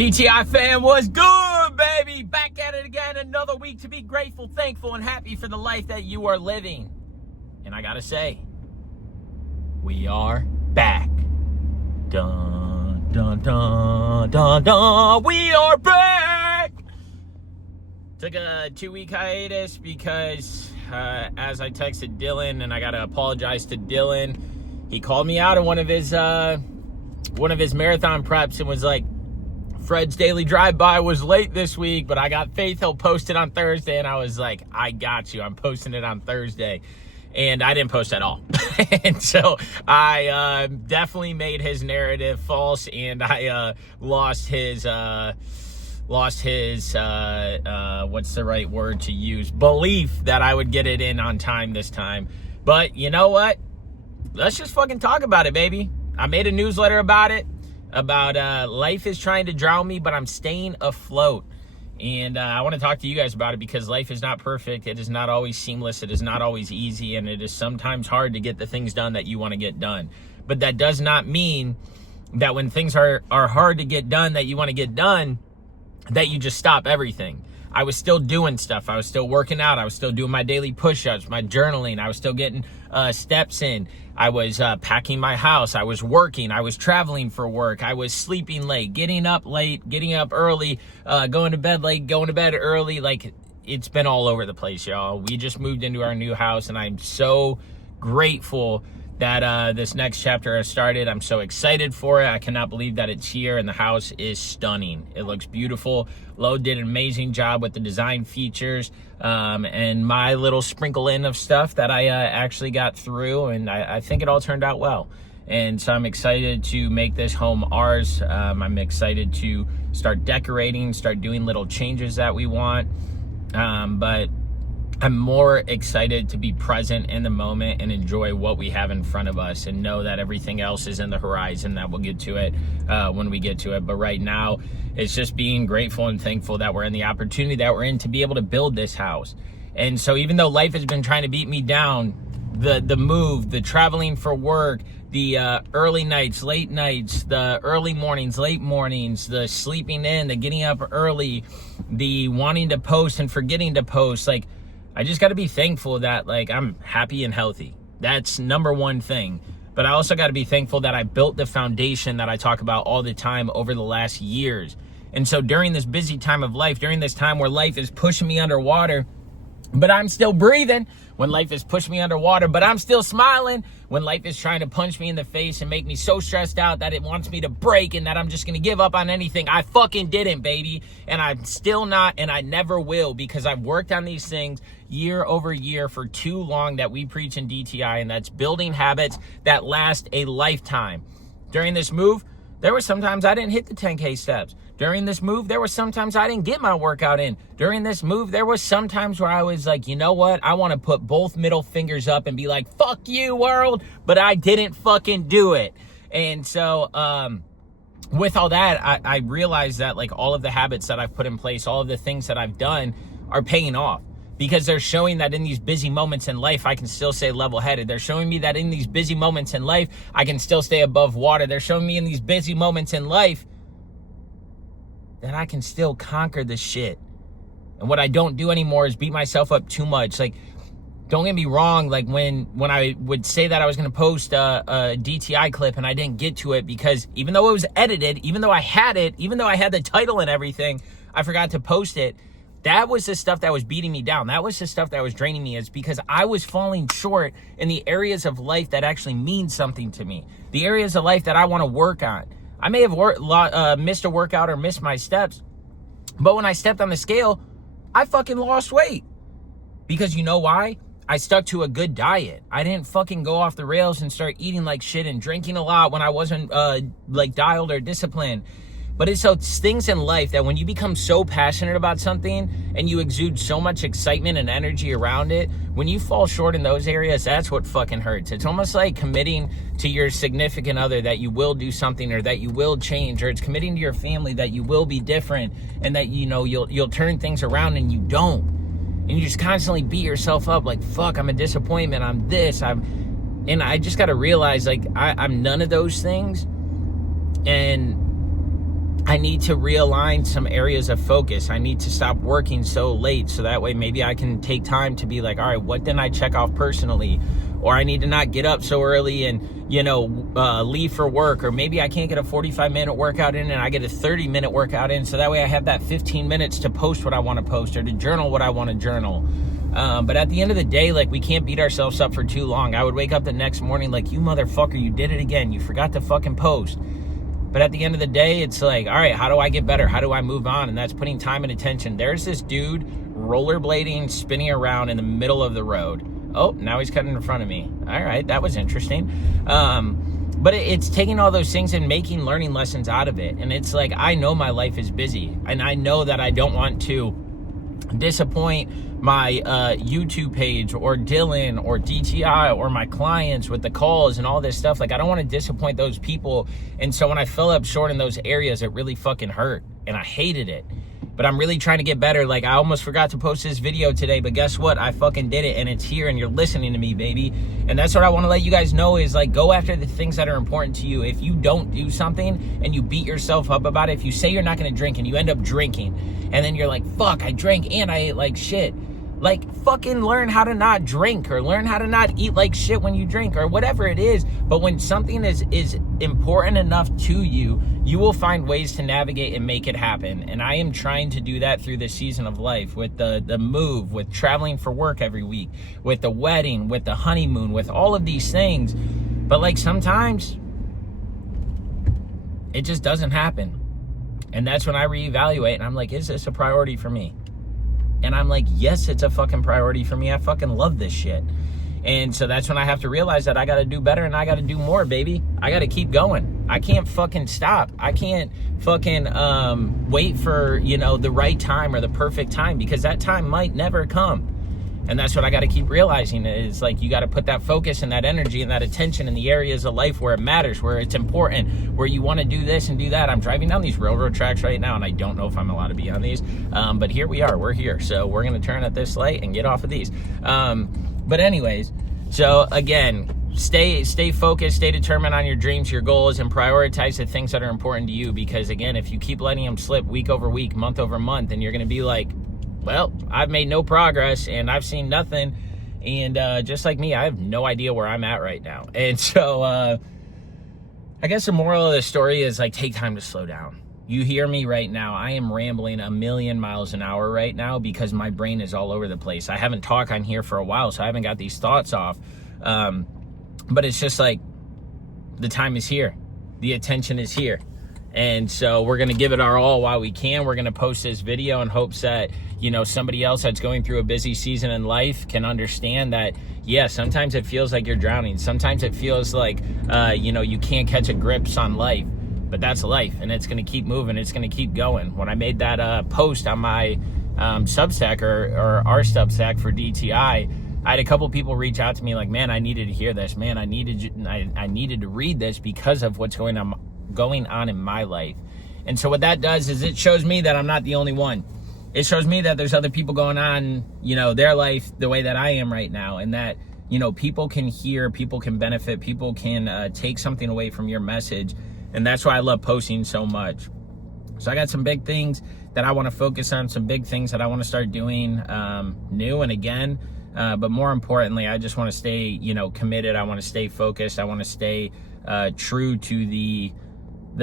DTI fam, what's good, baby? Back at it again, another week to be grateful, thankful, and happy for the life that you are living. And I gotta say, we are back. Dun, dun, dun, dun, dun. We are back! Took a 2-week hiatus because as I texted Dylan, and I gotta apologize to Dylan, he called me out in one of his marathon preps and was like, Fred's daily drive-by was late this week, but I got faith he'll post it on Thursday. And I was like, I got you. I'm posting it on Thursday. And I didn't post at all. And so I definitely made his narrative false, and I lost his what's the right word to use? Belief that I would get it in on time this time. But you know what? Let's just fucking talk about it, baby. I made a newsletter about it. Life is trying to drown me, but I'm staying afloat. And I want to talk to you guys about it because life is not perfect. It is not always seamless. It is not always easy. And it is sometimes hard to get the things done that you want to get done. But that does not mean that when things are hard to get done, that you want to get done, that you just stop everything. I was still doing stuff. I was still working out. I was still doing my daily push-ups, my journaling. I was still getting steps in. I was packing my house. I was working. I was traveling for work. I was sleeping late, getting up late, getting up early, going to bed late, going to bed early. Like, it's been all over the place, y'all. We just moved into our new house, and I'm so grateful that this next chapter has started. I'm so excited for it. I cannot believe that it's here, and the house is stunning. It looks beautiful. Lo did an amazing job with the design features and my little sprinkle in of stuff that I actually got through, and I think it all turned out well. And so I'm excited to make this home ours. I'm excited to start decorating, start doing little changes that we want. But I'm more excited to be present in the moment and enjoy what we have in front of us and know that everything else is in the horizon, that we'll get to it when we get to it. But right now, it's just being grateful and thankful that we're in the opportunity that we're in to be able to build this house. And so even though life has been trying to beat me down, the move, the traveling for work, the early nights, late nights, the early mornings, late mornings, the sleeping in, the getting up early, the wanting to post and forgetting to post, like, I just got to be thankful that, like, I'm happy and healthy. That's number one thing. But I also got to be thankful that I built the foundation that I talk about all the time over the last years. And so during this busy time of life, during this time where life is pushing me underwater, but I'm still breathing, when life is pushing me underwater, but I'm still smiling, when life is trying to punch me in the face and make me so stressed out that it wants me to break and that I'm just going to give up on anything, I fucking didn't, baby. And I'm still not, and I never will, because I've worked on these things year over year for too long that we preach in DTI, and that's building habits that last a lifetime. During this move, there were sometimes I didn't hit the 10K steps. During this move, there were sometimes I didn't get my workout in. During this move, there was sometimes where I was like, you know what? I want to put both middle fingers up and be like, fuck you, world. But I didn't fucking do it. And so with all that, I realized that, like, all of the habits that I've put in place, all of the things that I've done are paying off. Because they're showing that in these busy moments in life, I can still stay level-headed. They're showing me that in these busy moments in life, I can still stay above water. They're showing me in these busy moments in life that I can still conquer the shit. And what I don't do anymore is beat myself up too much. Like, don't get me wrong, like, when I would say that I was going to post a DTI clip and I didn't get to it because even though it was edited, even though I had it, even though I had the title and everything, I forgot to post it. That was the stuff that was beating me down. That was the stuff that was draining me. It's because I was falling short in the areas of life that actually mean something to me. The areas of life that I want to work on. I may have missed a workout or missed my steps, but when I stepped on the scale, I fucking lost weight. Because you know why? I stuck to a good diet. I didn't fucking go off the rails and start eating like shit and drinking a lot when I wasn't like dialed or disciplined. But it's those things in life that when you become so passionate about something and you exude so much excitement and energy around it, when you fall short in those areas, that's what fucking hurts. It's almost like committing to your significant other that you will do something or that you will change, or it's committing to your family that you will be different and that, you know, you'll turn things around, and you don't. And you just constantly beat yourself up like, fuck, I'm a disappointment, I'm this, and I just got to realize, like, I'm none of those things. And I need to realign some areas of focus. I need to stop working so late so that way maybe I can take time to be like, all right, what didn't I check off personally? Or I need to not get up so early and, leave for work. Or maybe I can't get a 45-minute workout in and I get a 30-minute workout in. So that way I have that 15 minutes to post what I want to post or to journal what I want to journal. But at the end of the day, like, we can't beat ourselves up for too long. I would wake up the next morning like, you motherfucker, you did it again. You forgot to fucking post. But at the end of the day, it's like, all right, how do I get better? How do I move on? And that's putting time and attention. There's this dude rollerblading, spinning around in the middle of the road. Oh, now he's cutting in front of me. All right, that was interesting. But it's taking all those things and making learning lessons out of it. And it's like, I know my life is busy. And I know that I don't want to disappoint my YouTube page or Dylan or DTI or my clients with the calls and all this stuff. Like, I don't want to disappoint those people. And so when I fill up short in those areas, it really fucking hurt and I hated it. But I'm really trying to get better. Like, I almost forgot to post this video today, but guess what? I fucking did it and it's here and you're listening to me, baby. And that's what I want to let you guys know is, like, go after the things that are important to you. If you don't do something and you beat yourself up about it, if you say you're not going to drink and you end up drinking and then you're like, fuck, I drank and I ate like shit. Like, fucking learn how to not drink or learn how to not eat like shit when you drink or whatever it is. But when something is important enough to you, you will find ways to navigate and make it happen. And I am trying to do that through this season of life with the move, with traveling for work every week, with the wedding, with the honeymoon, with all of these things. But like, sometimes it just doesn't happen. And that's when I reevaluate and I'm like, is this a priority for me? And I'm like, yes, it's a fucking priority for me. I fucking love this shit. And so that's when I have to realize that I got to do better and I got to do more, baby. I got to keep going. I can't fucking stop. I can't fucking wait for, the right time or the perfect time, because that time might never come. And that's what I got to keep realizing is, like, you got to put that focus and that energy and that attention in the areas of life where it matters, where it's important, where you want to do this and do that. I'm driving down these railroad tracks right now, and I don't know if I'm allowed to be on these. But here we are. We're here. So we're going to turn at this light and get off of these. But anyways, so again, stay focused, stay determined on your dreams, your goals, and prioritize the things that are important to you. Because, again, if you keep letting them slip week over week, month over month, then you're going to be like, well, I've made no progress and I've seen nothing. And just like me, I have no idea where I'm at right now. And so I guess the moral of the story is, like, take time to slow down. You hear me right now. I am rambling a million miles an hour right now because my brain is all over the place. I haven't talked on here for a while, so I haven't got these thoughts off. But it's just like, the time is here. The attention is here. And so we're going to give it our all while we can. We're going to post this video in hopes that, somebody else that's going through a busy season in life can understand that, yeah, sometimes it feels like you're drowning. Sometimes it feels like, you can't catch a grips on life. But that's life, and it's going to keep moving. It's going to keep going. When I made that post on my Substack or our Substack for DTI, I had a couple people reach out to me like, man, I needed to hear this. Man, I needed to read this because of what's going on in my life. And so what that does is it shows me that I'm not the only one. It shows me that there's other people going on, their life the way that I am right now, and that, people can hear, people can benefit, people can take something away from your message. And that's why I love posting so much. So I got some big things that I want to focus on, some big things that I want to start doing new and again. But more importantly, I just want to stay, committed. I want to stay focused. I want to stay true to the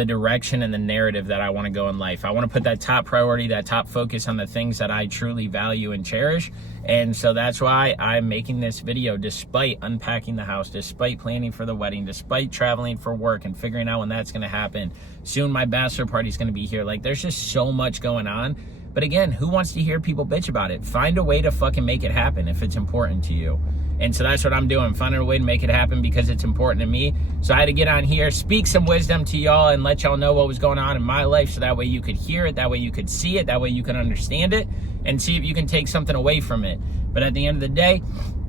direction and the narrative that I want to go in life. I want to put that top priority, that top focus on the things that I truly value and cherish. And so that's why I'm making this video, despite unpacking the house, despite planning for the wedding, despite traveling for work and figuring out when that's going to happen. Soon my bachelor party is going to be here. Like, there's just so much going on. But again, who wants to hear people bitch about it? Find a way to fucking make it happen if it's important to you. And so that's what I'm doing, finding a way to make it happen because it's important to me. So I had to get on here, speak some wisdom to y'all, and let y'all know what was going on in my life, so that way you could hear it, that way you could see it, that way you can understand it, and see if you can take something away from it. But at the end of the day,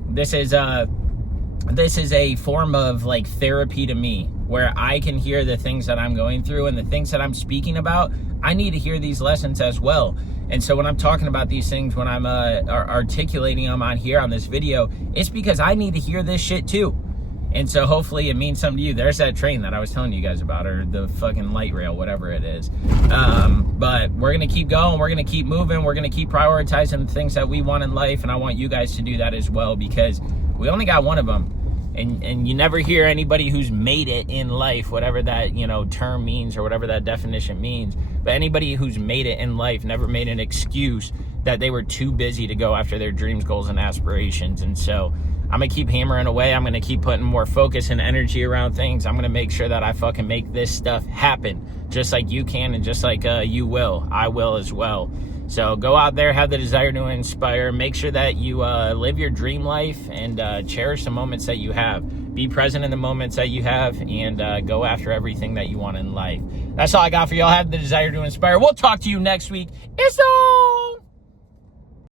this is a form of, like, therapy to me, where I can hear the things that I'm going through and the things that I'm speaking about. I need to hear these lessons as well. And so when I'm talking about these things, when I'm articulating them on here on this video, it's because I need to hear this shit too. And so hopefully it means something to you. There's that train that I was telling you guys about, or the fucking light rail, whatever it is. But we're going to keep going. We're going to keep moving. We're going to keep prioritizing the things that we want in life. And I want you guys to do that as well, because we only got one of them. And you never hear anybody who's made it in life, whatever that, term means or whatever that definition means. But anybody who's made it in life never made an excuse that they were too busy to go after their dreams, goals, and aspirations. And so I'm going to keep hammering away. I'm going to keep putting more focus and energy around things. I'm going to make sure that I fucking make this stuff happen, just like you can and just like you will. I will as well. So go out there, have the desire to inspire. Make sure that you live your dream life and cherish the moments that you have. Be present in the moments that you have, and go after everything that you want in life. That's all I got for y'all. Have the desire to inspire. We'll talk to you next week. It's on.